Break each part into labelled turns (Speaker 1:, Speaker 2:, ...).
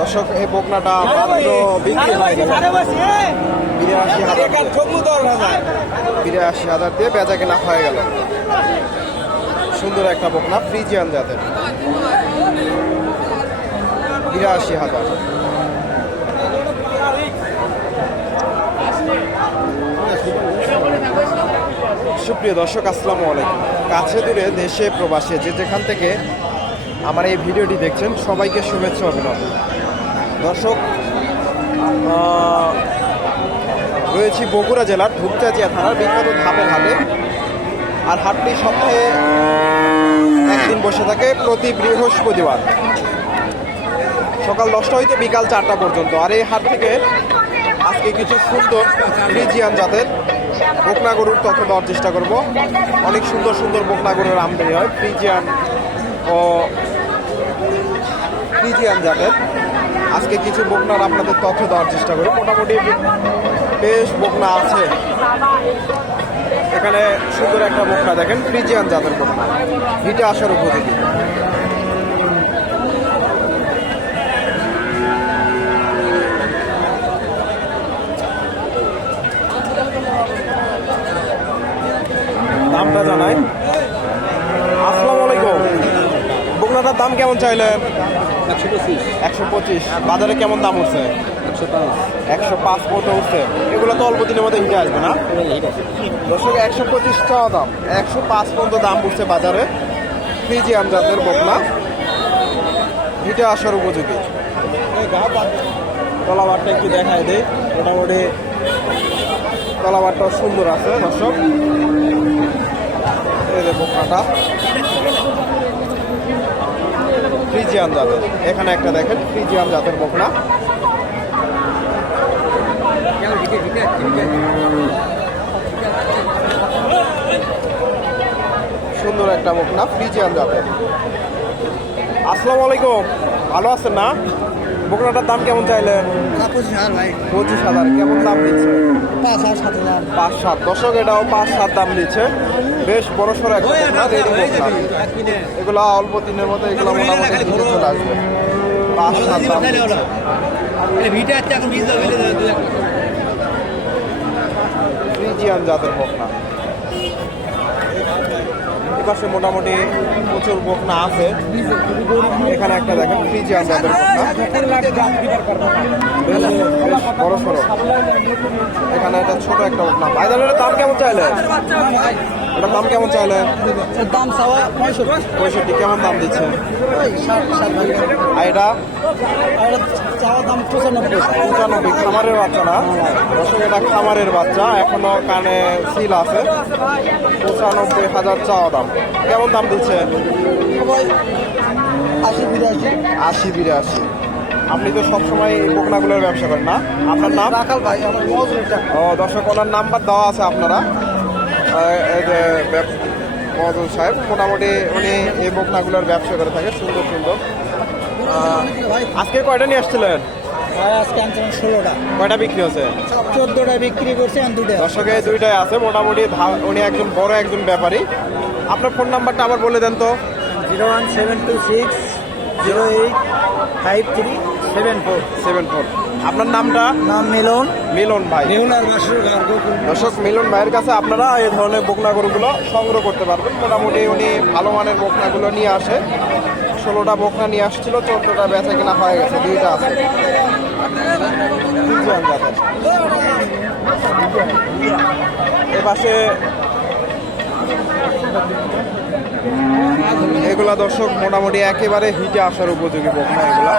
Speaker 1: দর্শক, এই বকনাটা মাত্র বিক্রি বিরাশি হাজার বিরাশি দিয়ে বেচা কেনা হয়ে গেল। সুন্দর একটা বকনা, ফ্রিজিয়ান জাতের। বিরাশি হাজার। সুপ্রিয় দর্শক, আসসালামু আলাইকুম। কাছে দূরে দেশে প্রবাসে যে যেখান থেকে আমার এই ভিডিওটি দেখছেন, সবাইকে শুভেচ্ছা অভিনন্দন। দর্শক রয়েছি বগুড়া জেলার ধূপচাচিয়া থানার বিখ্যাত ধাপের হাটে। আর হাটটি সপ্তাহে একদিন বসে থাকে প্রতি বৃহস্পতিবার। সকাল দশটা হইতে বিকাল চারটা পর্যন্ত। আর এই হাট থেকে আজকে কিছু সুন্দর ফ্রিজিয়ান জাতের বকনা গরুর তথ্য দেওয়ার চেষ্টা করব। অনেক সুন্দর সুন্দর বকনা গরুর আমদানি হয়, ফ্রিজিয়ান ও ফ্রিজিয়ান জাতের। আজকে কিছু বকনার আপনাদের তথ্য দেওয়ার চেষ্টা করি। মোটামুটি বেশ বকনা আছে। এখানে সুন্দর একটা বকনা দেখেন, ফ্রিজিয়ান জাতের বকনা। হিটে আসার উপযোগী। দামটা জানাই। আসসালামু আলাইকুম। বকনাটার দাম কেমন চাইলেন?
Speaker 2: একশো পঁচিশ।
Speaker 1: বাজারে কেমন দাম উঠছে?
Speaker 2: একশো পাঁচ।
Speaker 1: মতো উঠছে। এগুলো তো অল্প দিনের মধ্যে হিটে আসবে না? দর্শক একশো পঁচিশ টাকা দাম। একশো পাঁচ পর্যন্ত দাম উঠছে বাজারে। ফ্রিজিয়াম জাতের বকনা হিটে আসার উপযোগী। তলাবারটা একটু দেখায় দেয় মোটামুটি তলাবারটাও সুন্দর আছে দর্শক। এই যে বকনাটা ফ্রিজিয়াম জাতের। এখানে একটা দেখেন ফ্রিজিয়াম জাতের বকনা। সুন্দর একটা বকনা ফ্রিজিয়ান জাতের। আসসালামু আলাইকুম। ভালো আছেন না? বকনাটার দাম কেমন চাইলেন?
Speaker 2: পঁচিশ হাজার ভাই।
Speaker 1: পঁচিশ হাজার কেমন দাম দিচ্ছে?
Speaker 2: পাঁচ হাজার সাত হাজার।
Speaker 1: পাঁচ সাত দশক এটাও পাঁচ সাত দাম দিচ্ছে। বেশ বড় সড়ো একটা বকনা এগুলো অল্প দিনের মধ্যে এগুলো মোটামুটি চলে আসবে। পাঁচ সাত দাম ফ্রিজিয়ান জাতের বকনা এপাশে মোটামুটি প্রচুর বকনা আছে। এখানে একটা দেখেন বেশ বেশ বড় সড়ো। এখানে একটা ছোট একটা বকনা। ভাইদানের দাম কেমন চাইলে? এটার দাম কেমন চাইলে?
Speaker 2: দাম পঁয়ষট্টি।
Speaker 1: কেমন দাম দিচ্ছে? আর এটা
Speaker 2: দাম
Speaker 1: খামারের বাচ্চা না? এটা খামারের বাচ্চা। এখনও কানে সিল আছে। পঁচানব্বই হাজার চাওয়া দাম। কেমন দাম দিচ্ছে
Speaker 2: সবাই আশি বিরাশি।
Speaker 1: আশি বিরাশি। আপনি তো সবসময় এই বকনাগুলোর ব্যবসা করেন না? আপনার নাম?
Speaker 2: রাখাল ভাই আমার
Speaker 1: ও দর্শক ওনার নাম্বার দেওয়া আছে আপনারা। মদন সাহেব মোটামুটি উনি এই বকনাগুলোর ব্যবসা করে থাকে সুন্দর সুন্দর। আজকে কয়টা নিয়ে আসছিলেন?
Speaker 2: আজকে আনছিলাম ষোলোটা।
Speaker 1: কয়টা বিক্রি হচ্ছে
Speaker 2: চোদ্দোটা বিক্রি করছে আর দুটো
Speaker 1: দর্শকে দুইটাই আছে। মোটামুটি উনি একজন বড় একজন ব্যাপারী। আপনার ফোন নাম্বারটা আবার বলে দেন তো।
Speaker 2: Zero one seven two six zero eight five three seven four.
Speaker 1: Seven four. আপনার নামটা?
Speaker 2: নাম মিলন।
Speaker 1: মিলন ভাই।
Speaker 2: বাসুর গার্গ
Speaker 1: দর্শক মিলন ভাইয়ের কাছে আপনারা এই ধরনের বকনা গরুগুলো সংগ্রহ করতে পারবেন। মোটামুটি উনি ভালো মানের বকনাগুলো নিয়ে আসে। ষোলোটা বকনা নিয়ে আসছিল চোদ্দটা বেচা কেনা হয়ে গেছে দুইটা আছে। এ পাশে এগুলা দর্শক মোটামুটি একেবারে হিটে আসার উপযোগী বকনা এগুলা।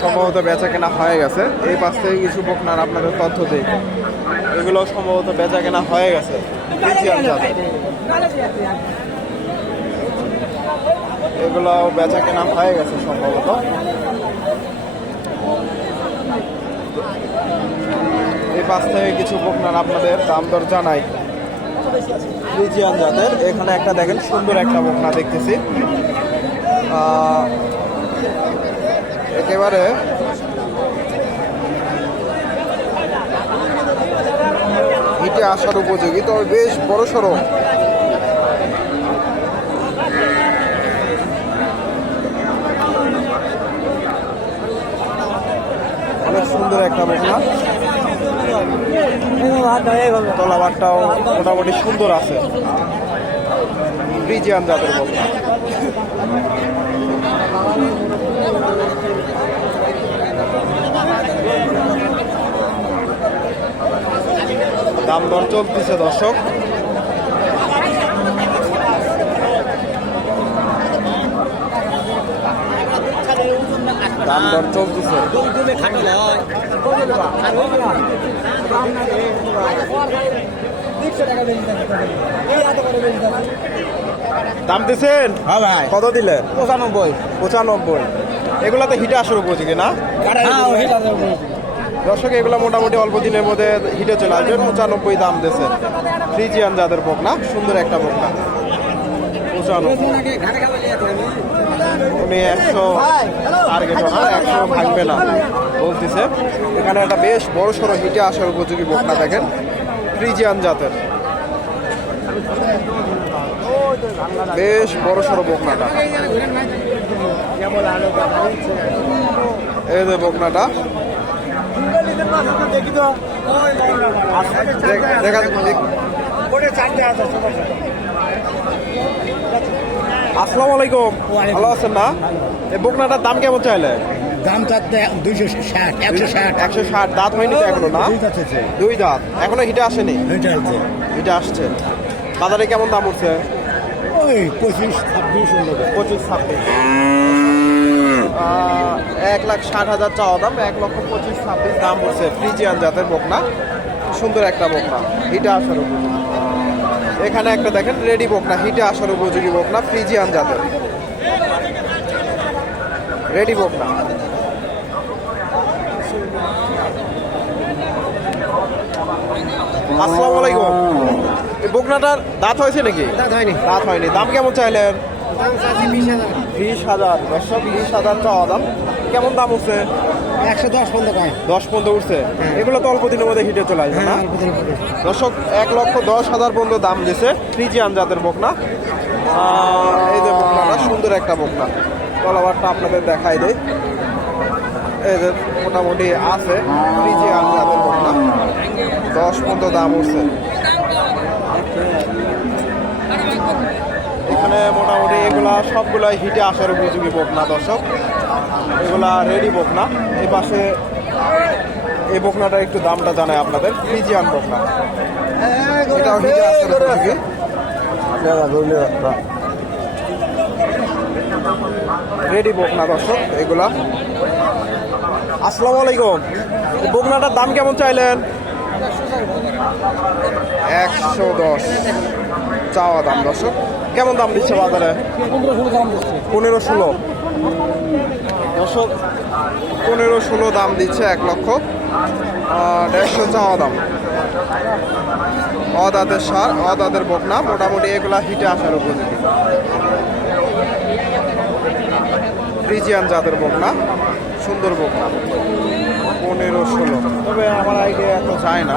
Speaker 1: সম্ভবত বেচা কেনা হয়ে গেছে। এই পাশ থেকে কিছু বকনার আপনাদের তথ্য দিই। এগুলো সম্ভবত বেচা কেনা হয়ে গেছে। এগুলো বেচা কেনা হয়ে গেছে সম্ভবত। এই পাশ থেকে কিছু বকনার আপনাদের দাম দর জানাই। ফ্রিজিয়ান জাতের। এখানে একটা দেখেন, সুন্দর একটা বকনা দেখতেছি। একেবারে হিটে আসার উপযোগী, তবে বেশ বড় সড়ো। অনেক সুন্দর একটা বকনা। তলাবারটাও মোটামুটি সুন্দর আছে। ব্রিজিয়ান জাতের বকনা দাম দর চলতেছে দর্শক। দাম দর চলতেছে। দাম দিছেন?
Speaker 2: হ্যাঁ ভাই।
Speaker 1: কত দিলে?
Speaker 2: পঁচানব্বই।
Speaker 1: পঁচানব্বই। এগুলাতে হিটে আসার উপযোগী না? দর্শক এগুলো মোটামুটি অল্প দিনের মধ্যে হিটে চলে আসবে। পঁচানব্বই দাম দিয়েছে ফ্রিজিয়ান যাদের বকনা সুন্দর একটা বকনা পঁচানব্বই। উনি একশো টার্গেট ওনার একশো ভাঙবে না বলতেছে। এখানে একটা বেশ বড় সড়ো হিটে আসার উপযোগী বকনা দেখেন, ফ্রিজিয়ান জাতের। বেশ বড় সড়ো বকনাটা। এই যে বকনাটা। দেখ- আসসালামু আলাইকুম। ভালো আছেন না? এই বকনাটার দাম কেমন চাইলে?
Speaker 2: দাম চাচ্ছে দুইশো ষাট একশো ষাট।
Speaker 1: একশো ষাট। দাঁত হয়নি তো এখনও না? দুই দাঁত এখনও হিটে আসেনি? হিটে আসছে। বাজারে কেমন দাম উঠছে?
Speaker 2: ওই পঁচিশ ছাব্বিশ
Speaker 1: পঁচিশ ছাব্বিশ। এক লাখ ষাট হাজার চাওয়া দাম এক লক্ষ পঁচিশ ছাব্বিশ দাম উঠছে। ফ্রিজিয়ান জাতের বকনা। সুন্দর একটা বকনা। হিটে আসার উপযোগী এখানে একটা দেখেন রেডি বকনা হিটে আসার উপযোগী বকনা ফ্রিজিয়ান জাতের। রেডি বকনা। আসসালামু আলাইকুম। এই বকনাটার দাঁত হয়েছে নাকি?
Speaker 2: দাঁত হয়নি।
Speaker 1: দাঁত হয়নি। দাম কেমন চাইলেন? বিশ হাজার। দশশো বিশ হাজার চাওয়া দাম। কেমন দাম উঠছে?
Speaker 2: একশো দশ পনেরো কয়।
Speaker 1: দশ পর্যন্ত উঠছে? এগুলো তো অল্প দিনের মধ্যে হিটে চলে আসবে না? দর্শক এক লক্ষ দশ হাজার পর্যন্ত দাম দিছে ফ্রিজিয়ান জাতের বকনা। এই যে বকনাটা সুন্দর একটা বকনা। তলাবারটা আপনাদের দেখাই দেয় এই যে মোটামুটি আছে ফ্রিজিয়ান জাতের বকনা। দশ পর্যন্ত দাম উঠছে এখানে মোটামুটি এগুলা সবগুলা হিটে আসার উপযোগী বকনা দর্শক। এগুলা রেডি বকনা এই পাশে এই বকনাটা একটু দামটা জানাই আপনাদের। ফ্রিজিয়ান বকনা। এটাও হিটে আসার উপযোগী। রেডি বকনা দর্শক, এগুলা। আসসালামু আলাইকুম। বকনাটার দাম কেমন চাইলেন? একশো দশ। চাওয়া দাম, দর্শক। কেমন দাম দিচ্ছে বাজারে? পনেরো ষোলো। পনেরো ষোলো দাম দিচ্ছে এক লক্ষ। দেড়শো চাওয়া দাম। অদাদের সার, অদাদের বকনা, মোটামুটি এগুলা হিটে আসার উপযোগী ফ্রিজিয়ান জাতের বকনা, সুন্দর বকনা। পনেরো ষোলো। তবে আমার আইডিয়া এত চায় না।